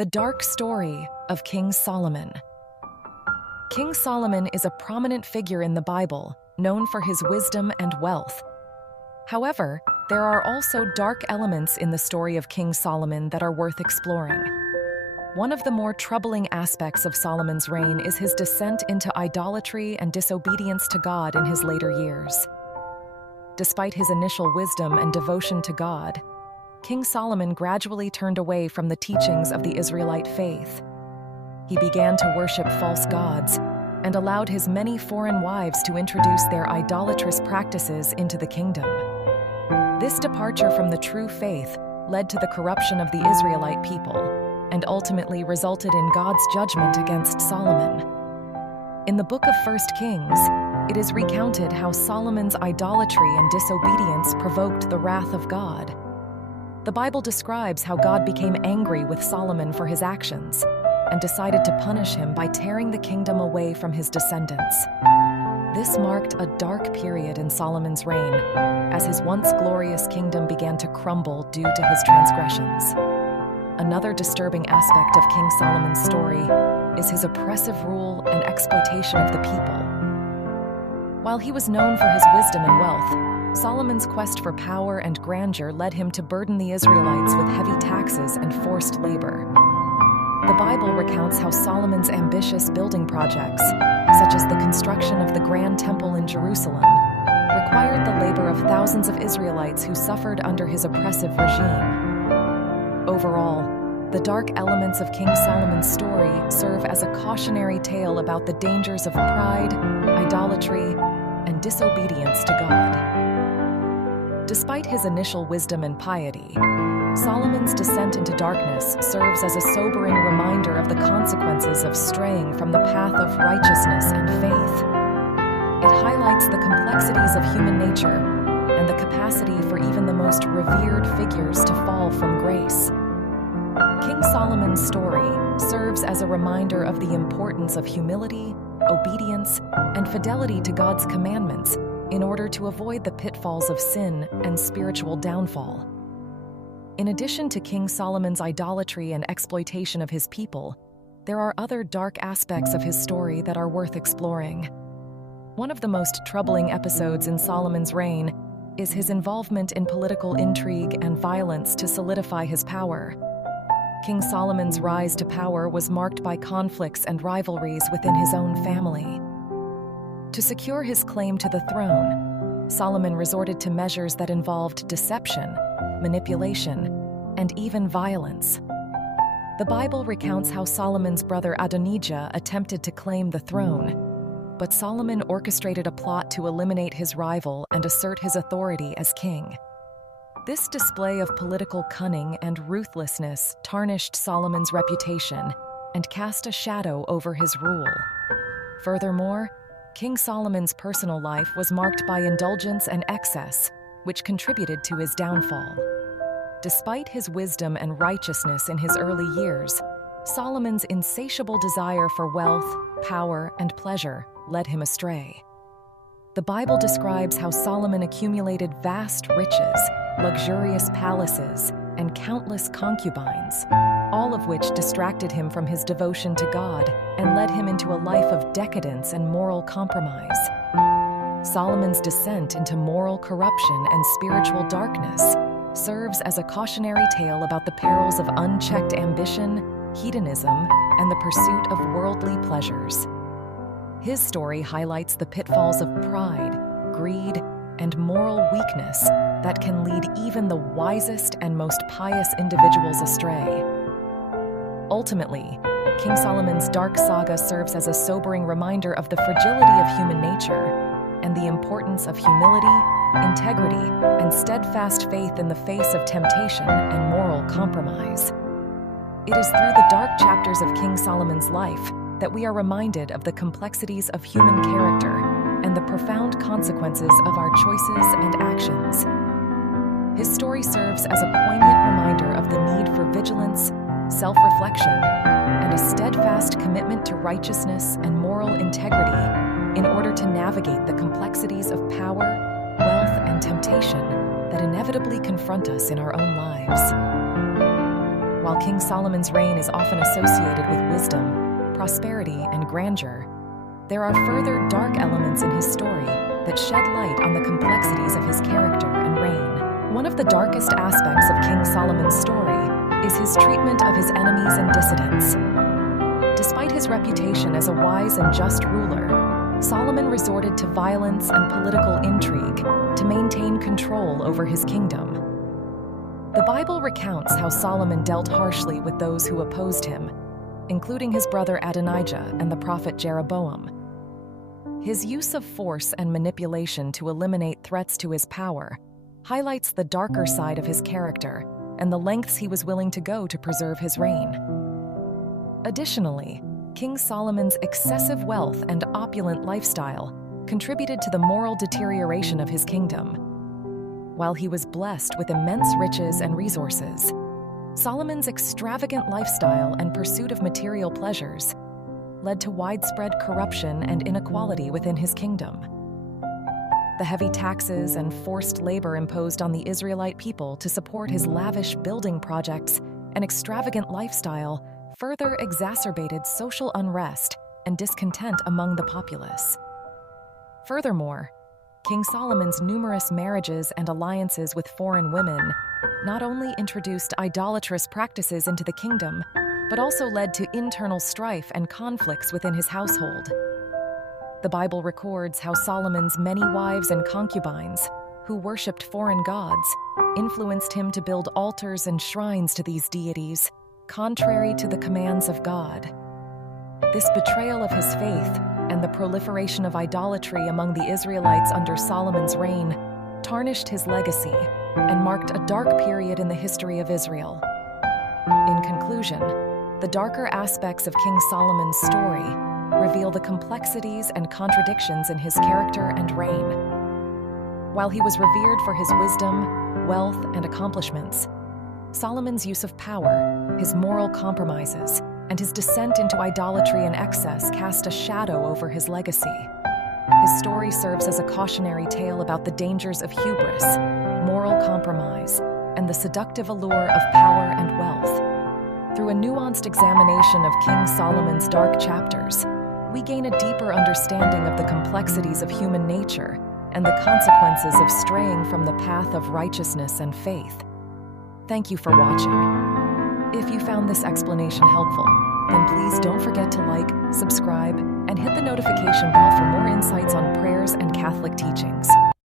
The dark story of King Solomon. King Solomon is a prominent figure in the Bible, known for his wisdom and wealth. However, there are also dark elements in the story of King Solomon that are worth exploring. One of the more troubling aspects of Solomon's reign is his descent into idolatry and disobedience to God in his later years. Despite his initial wisdom and devotion to God, King Solomon gradually turned away from the teachings of the Israelite faith. He began to worship false gods and allowed his many foreign wives to introduce their idolatrous practices into the kingdom. This departure from the true faith led to the corruption of the Israelite people and ultimately resulted in God's judgment against Solomon. In the book of 1 Kings, it is recounted how Solomon's idolatry and disobedience provoked the wrath of God. The Bible describes how God became angry with Solomon for his actions and decided to punish him by tearing the kingdom away from his descendants. This marked a dark period in Solomon's reign, as his once glorious kingdom began to crumble due to his transgressions. Another disturbing aspect of King Solomon's story is his oppressive rule and exploitation of the people. While he was known for his wisdom and wealth, Solomon's quest for power and grandeur led him to burden the Israelites with heavy taxes and forced labor. The Bible recounts how Solomon's ambitious building projects, such as the construction of the Grand Temple in Jerusalem, required the labor of thousands of Israelites who suffered under his oppressive regime. Overall, the dark elements of King Solomon's story serve as a cautionary tale about the dangers of pride, idolatry, and disobedience to God. Despite his initial wisdom and piety, Solomon's descent into darkness serves as a sobering reminder of the consequences of straying from the path of righteousness and faith. It highlights the complexities of human nature and the capacity for even the most revered figures to fall from grace. King Solomon's story serves as a reminder of the importance of humility, obedience, and fidelity to God's commandments in order to avoid the pitfalls of sin and spiritual downfall. In addition to King Solomon's idolatry and exploitation of his people, there are other dark aspects of his story that are worth exploring. One of the most troubling episodes in Solomon's reign is his involvement in political intrigue and violence to solidify his power. King Solomon's rise to power was marked by conflicts and rivalries within his own family. To secure his claim to the throne, Solomon resorted to measures that involved deception, manipulation, and even violence. The Bible recounts how Solomon's brother Adonijah attempted to claim the throne, but Solomon orchestrated a plot to eliminate his rival and assert his authority as king. This display of political cunning and ruthlessness tarnished Solomon's reputation and cast a shadow over his rule. Furthermore, King Solomon's personal life was marked by indulgence and excess, which contributed to his downfall. Despite his wisdom and righteousness in his early years, Solomon's insatiable desire for wealth, power, and pleasure led him astray. The Bible describes how Solomon accumulated vast riches, luxurious palaces, and countless concubines, all of which distracted him from his devotion to God and led him into a life of decadence and moral compromise. Solomon's descent into moral corruption and spiritual darkness serves as a cautionary tale about the perils of unchecked ambition, hedonism, and the pursuit of worldly pleasures. His story highlights the pitfalls of pride, greed, and moral weakness that can lead even the wisest and most pious individuals astray. Ultimately, King Solomon's dark saga serves as a sobering reminder of the fragility of human nature and the importance of humility, integrity, and steadfast faith in the face of temptation and moral compromise. It is through the dark chapters of King Solomon's life that we are reminded of the complexities of human character and the profound consequences of our choices and actions. His story serves as a poignant reminder of the need for vigilance, self-reflection, and a steadfast commitment to righteousness and moral integrity in order to navigate the complexities of power, wealth, and temptation that inevitably confront us in our own lives. While King Solomon's reign is often associated with wisdom, prosperity, and grandeur, there are further dark elements in his story that shed light on the complexities of his character and reign. One of the darkest aspects of King Solomon's story is his treatment of his enemies and dissidents. Despite his reputation as a wise and just ruler, Solomon resorted to violence and political intrigue to maintain control over his kingdom. The Bible recounts how Solomon dealt harshly with those who opposed him, including his brother Adonijah and the prophet Jeroboam. His use of force and manipulation to eliminate threats to his power highlights the darker side of his character and the lengths he was willing to go to preserve his reign. Additionally, King Solomon's excessive wealth and opulent lifestyle contributed to the moral deterioration of his kingdom. While he was blessed with immense riches and resources, Solomon's extravagant lifestyle and pursuit of material pleasures led to widespread corruption and inequality within his kingdom. The heavy taxes and forced labor imposed on the Israelite people to support his lavish building projects and extravagant lifestyle further exacerbated social unrest and discontent among the populace. Furthermore, King Solomon's numerous marriages and alliances with foreign women not only introduced idolatrous practices into the kingdom, but also led to internal strife and conflicts within his household. The Bible records how Solomon's many wives and concubines, who worshipped foreign gods, influenced him to build altars and shrines to these deities, contrary to the commands of God. This betrayal of his faith and the proliferation of idolatry among the Israelites under Solomon's reign tarnished his legacy and marked a dark period in the history of Israel. In conclusion, the darker aspects of King Solomon's story reveal the complexities and contradictions in his character and reign. While he was revered for his wisdom, wealth, and accomplishments, Solomon's use of power, his moral compromises, and his descent into idolatry and excess cast a shadow over his legacy. His story serves as a cautionary tale about the dangers of hubris, moral compromise, and the seductive allure of power and wealth. Through a nuanced examination of King Solomon's dark chapters, we gain a deeper understanding of the complexities of human nature and the consequences of straying from the path of righteousness and faith. Thank you for watching. If you found this explanation helpful, then please don't forget to like, subscribe, and hit the notification bell for more insights on prayers and Catholic teachings.